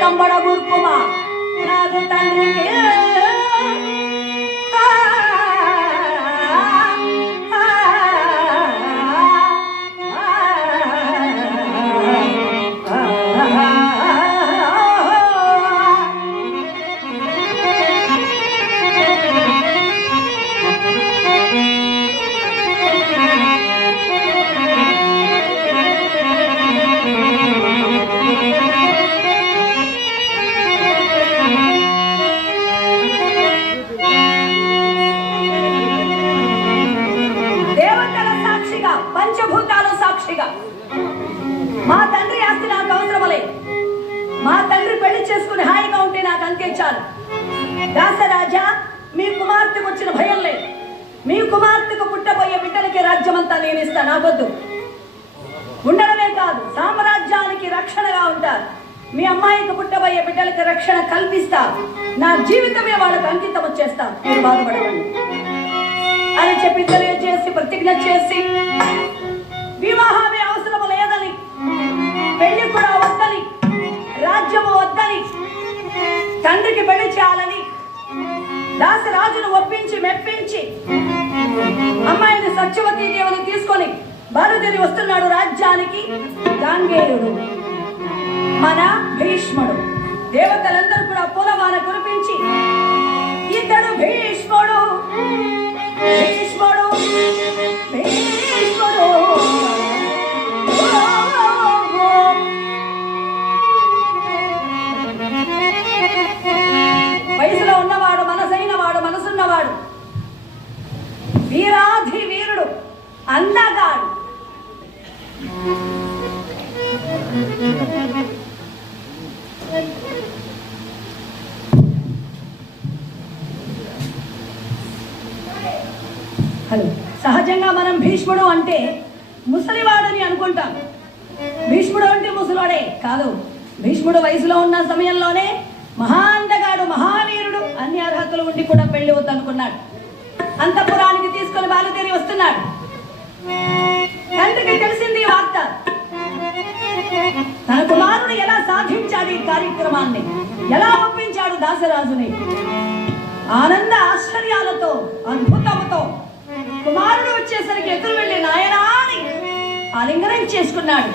ತಂಬಡ ಗುರ್ಕುಮ ನಾದು ತಂದ್ರಿಗೆ మా తండ్రి ఆస్తి నాకు అవసరమలే. మా తండ్రి పెళ్లి చేసుకుని హాయిగా ఉంటే నాకు అంతే చాలు. దాసరాజా, మీ కుమార్తెకు వచ్చిన భయం లేదు. మీ కుమార్తెకు పుట్టబోయే బిడ్డలకి రాజ్యమంతా నేను ఇస్తా. నాకొద్దు. ఉండడమే కాదు, సామ్రాజ్యానికి రక్షణగా ఉంటారు. మీ అమ్మాయికి పుట్టబోయే బిడ్డలకి రక్షణ కల్పిస్తా. నా జీవితమే వాళ్ళకి అంకితం వచ్చేస్తా. మీరు బాధపడకండి అని చెప్పి తెలియజేసి ప్రతిజ్ఞ చేసి వివాహమే అవసరం లేదని, పెళ్లి కూడా వద్దని, రాజ్యము వద్దని, తండ్రికి పెళ్లి చేయాలని దాసరాజును ఒప్పించి మెప్పించి అమ్మాయిని సత్యవతీ దేవిని తీసుకొని బయలుదేరి వస్తున్నాడు రాజ్యానికి గాంగేయుడు, మన భీష్ముడు. దేవతలందరూ కూడా పూలవాన కురిపించి ఇతడు భీష్ముడు భీష్ముడు భీష్ముడు వయసులో ఉన్నవాడు, మనసైన వాడు, మనసున్నవాడు, వీరాధి వీరుడు, అందగాడు. హలో, సహజంగా మనం భీష్ముడు అంటే ముసలివాడని అనుకుంటాం. భీష్ముడు అంటే ముసలివాడే కాదు. భీష్ముడు వయసులో ఉన్న సమయంలోనే మహాందగాడు, మహావీరుడు, అన్ని అర్హతలు ఉండి కూడా పెళ్లి వద్దనుకున్నాడు. అంతఃపురానికి తీసుకొని బయలుదేరి వస్తున్నాడు. తండ్రికి తెలిసింది వార్త. తన కుమారుడు ఎలా సాధించాడు ఈ కార్యక్రమాన్ని, ఎలా ఒప్పించాడు దాసరాజుని. ఆనంద ఆశ్చర్యాలతో, అద్భుతముతో కుమారుడు వచ్చేసరికి ఎదురు వెళ్ళి నాయనా అని ఆలింగనం చేసుకున్నాడు.